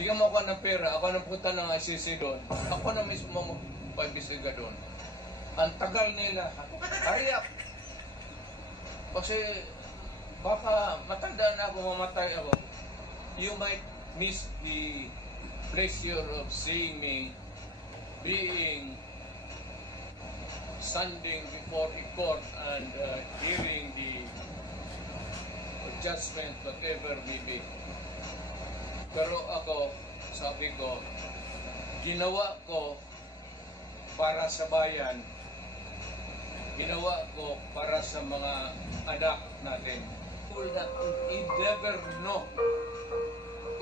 Bigyan mo ako ng pera, ako nang punta ng ICC doon. Ako na mismo magpaimbestiga doon. Ang tagal nila. Hurry up! Kasi baka matanda na ako, mamatay ako. You might miss the pleasure of seeing me being standing before a court and hearing the judgment, whatever may be. Pero ako, sabi ko, ginawa ko para sa bayan, ginawa ko para sa mga anak natin. You never know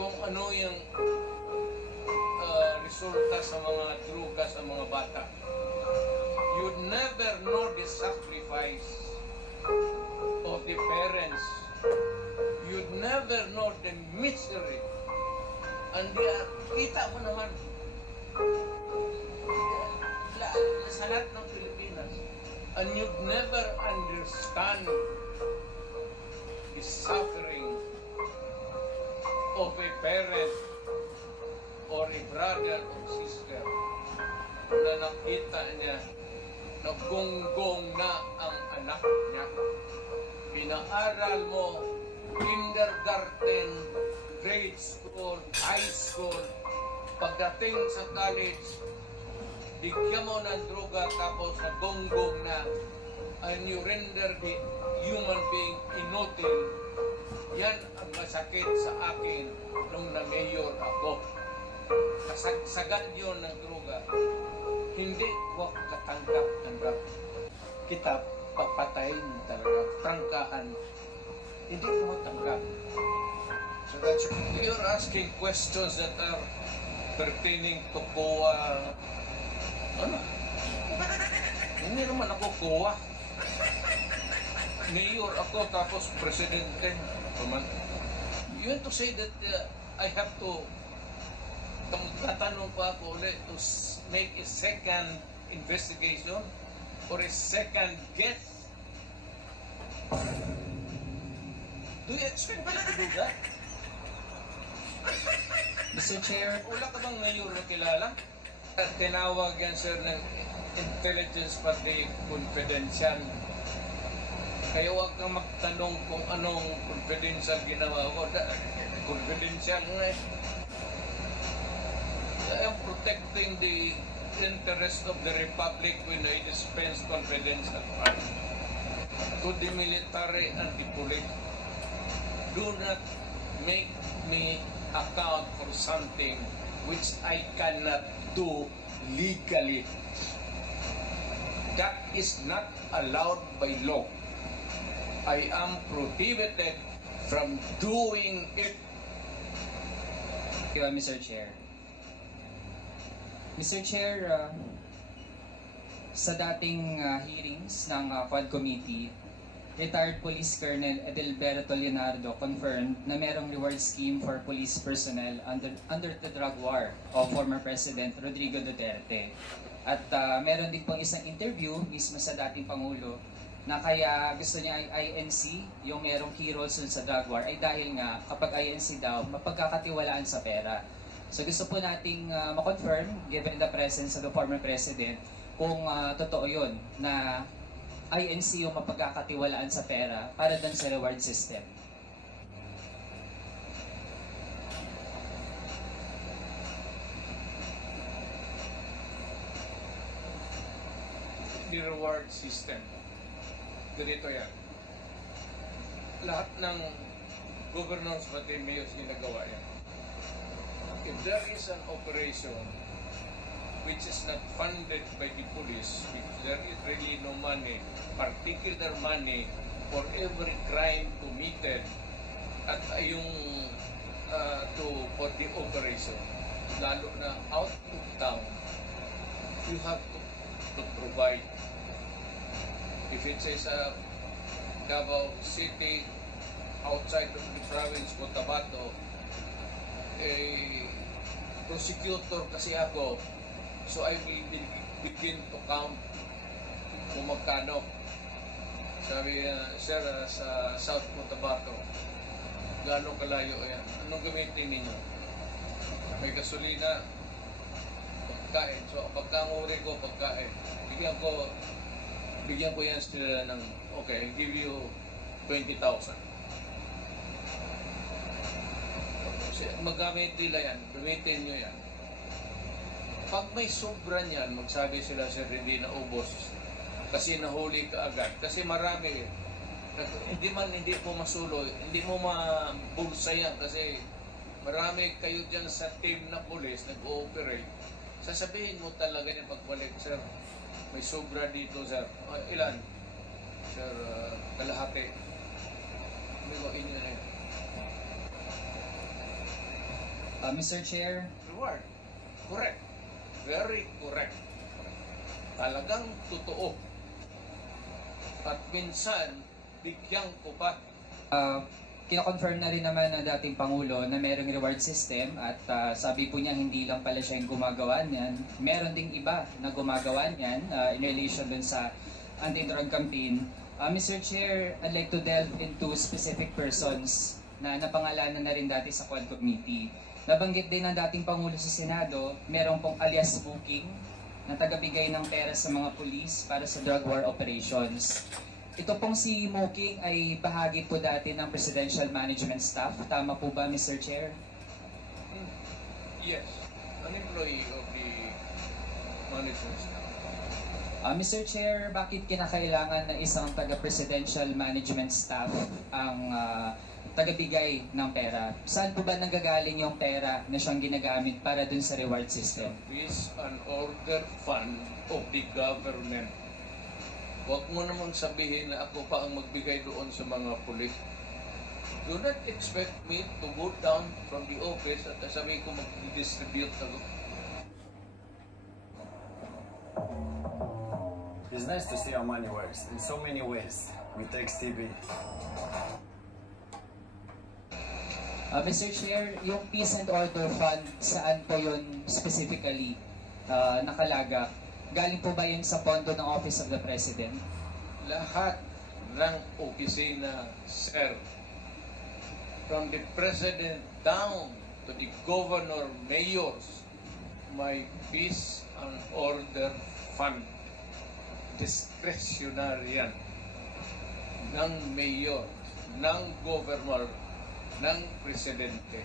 kung ano yung resulta sa mga druga sa mga bata. You'd never know the sacrifice of the parents. You'd never know the misery. And kita mo naman sa lahat ng Pilipinas. And you'd never understand the suffering of a parent or a brother or sister na nakita niya naggonggong na ang anak niya. Pinaaral mo kindergarten, grade school, high school, pagdating sa college, bigyan mo ng droga tapos naggonggong na, and you render the human being inutile. Yan ang masakit sa akin nung na-mayor ako. Kasagsagan yun ng droga. Hindi ko katanggap-tanggap. Kita papatayin talaga, trangkahan. Hindi ko matanggap. So that's you're asking questions that are pertaining to COA. Ano? Hindi naman ako COA. Mayor ako tapos presidente. You want to say that I have to tatanong pa ako ulit to make a second investigation or a second guess? Do you expect me to do that? Mr. Chair, Wala ka bang mayor na kilala? Tinawag yan, sir, ng intelligence pati confidential. Kaya huwag kang magtanong kung anong confidential ginawa ko. Confidential nga eh. I am protecting the interest of the Republic when I dispense confidential funds to the military and the police. Do not make me account for something which I cannot do legally. That is not allowed by law. I am prohibited from doing it. Mr. Chair. Mr. Chair, sa dating hearings ng Quad Committee, retired Police Colonel Edelberto Leonardo confirmed na merong reward scheme for police personnel under the drug war of former President Rodrigo Duterte. At meron din pong isang interview mismo sa dating Pangulo na kaya gusto niya ay INC, yung merong key roles sa drug war, ay dahil nga kapag INC daw, mapagkakatiwalaan sa pera. So gusto po nating ma-confirm, given the presence of the former President, kung totoo yun na INC yung mapagkakatiwalaan sa pera para dun sa reward system. The reward system. Ganito yan. Lahat ng governors pati mayors ginagawa yan. If there is an operation which is not funded by the police, because there is really no money, particular money for every crime committed at yung for the operation, lalo na out of town, you have to provide. If it says Davao City, outside of the province, Cotabato, prosecutor kasi ako, so I will begin to count kung magkano. Sabi sir, sa South Cotabato, gano'ng kalayo yan? Anong gamitin ninyo? gasolina, pagkain. So, pagkanguri ko, pagkain. Bigyan ko yan sila ng, okay, give you 20,000. Magamit nila yan, gamitin nyo yan. Pag may sobra niyan, magsabi sila, sir, hindi na ubos. Kasi nahuli ka agad. Kasi marami, hindi mo masulo, hindi mo mabulsa yan. Kasi marami kayo dyan sa team na police, nag-ooperate. Sasabihin mo talaga niya pagbalik, sir, may sobra dito, sir. Ilan? Sir, kalahati. Hindi mo inyo na yun. Mr. Chair. Reward. Correct. Very correct. Talagang totoo. At minsan, bigyan ko pa. Kina-confirm na rin naman ng dating Pangulo na merong reward system at sabi po niya hindi lang pala siya yung gumagawa niyan. Meron ding iba na gumagawa niyan in relation dun sa anti-drug campaign. Mr. Chair, I'd like to delve into specific persons na napangalanan na rin dati sa Quad Committee. Nabanggit din ng dating Pangulo sa Senado, merong pong alias booking na tagabigay ng pera sa mga pulis para sa drug war operations. Ito pong si Muking ay bahagi po dati ng Presidential Management Staff. Tama po ba, Mr. Chair? Yes. An employee of the management staff. Mr. Chair, bakit kinakailangan na isang taga-Presidential Management Staff ang tagabigay ng pera? Saan po ba nanggagaling yung pera na siyang ginagamit para dun sa reward system? Is an order fund of the government. Huwag mo namang sabihin na ako pa ang magbigay doon sa mga pulis. Do not expect me to go down from the office at sabihin ko mag-distribute ako. It's nice to see how money works in so many ways. We take TV. Mr. Chair, yung Peace and Order Fund, saan po yun specifically nakalaga? Galing po ba yun sa pondo ng Office of the President? Lahat ng opisina, sir, from the President down to the Governor, Mayors, may Peace and Order Fund. Discretionary yan ng Mayor, ng Governor, ng Presidente.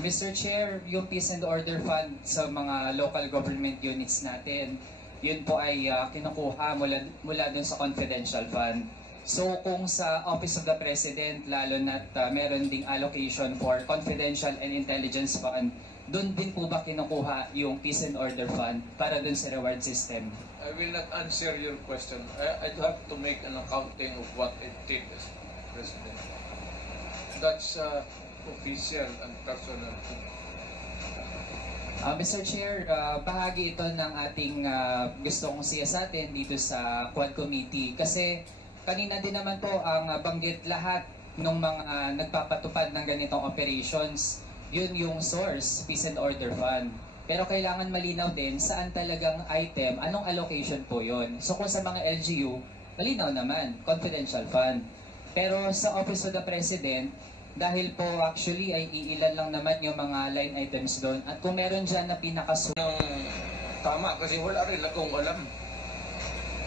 Mr. Chair, yung Peace and Order Fund sa mga local government units natin, yun po ay kinukuha mula dun sa confidential fund. So kung sa Office of the President, lalo na't meron ding allocation for confidential and intelligence fund, dun din po ba kinukuha yung Peace and Order Fund para dun sa reward system? I will not answer your question. I have to make an accounting of what it did as President. That's official and personal. Mr. Chair, bahagi ito ng ating gustong siyasatin dito sa Quad Committee kasi kanina din naman po ang banggit lahat ng mga nagpapatupad ng ganitong operations. Yun yung source, Peace and Order Fund. Pero kailangan malinaw din saan talagang item, anong allocation po yun. So kung sa mga LGU, malinaw naman, confidential fund. Pero sa Office of the President, dahil po actually ay iilan lang naman yung mga line items doon. At kung meron dyan na pinakasunod. Tama, kasi wala rin akong alam.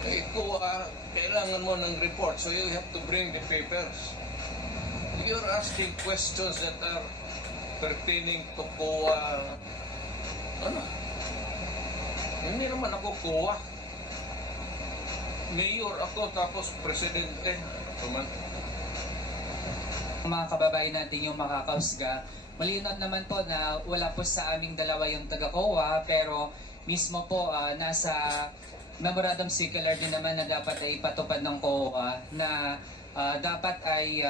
Kailangan mo ng report, so you have to bring the papers. You're asking questions that are pertaining to COA. Hindi naman ako COA. Mayor ako, tapos presidente. Mga kababayan natin yung makakausga, malinaw naman po na wala po sa aming dalawa yung taga-COA, pero mismo po nasa memorandum circular din naman na dapat ay ipatupad ng COA na dapat ay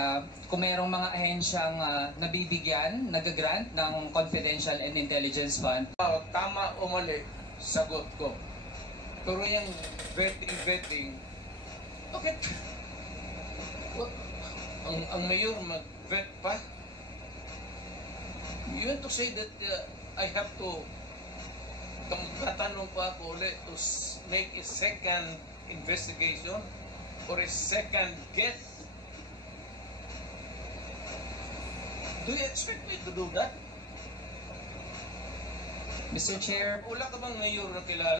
kung mayroong mga ahensyang nabibigyan, nagagrant ng confidential and intelligence fund. Tama o mali, sagot ko. Pero yung vetting, bakit? Ang mayor mag-vet pa? You want to say that I have to tatanong pa ako ulit to make a second investigation or a second guess? Do you expect me to do that? Mr. Chair, Wala ka bang mayor na kilala?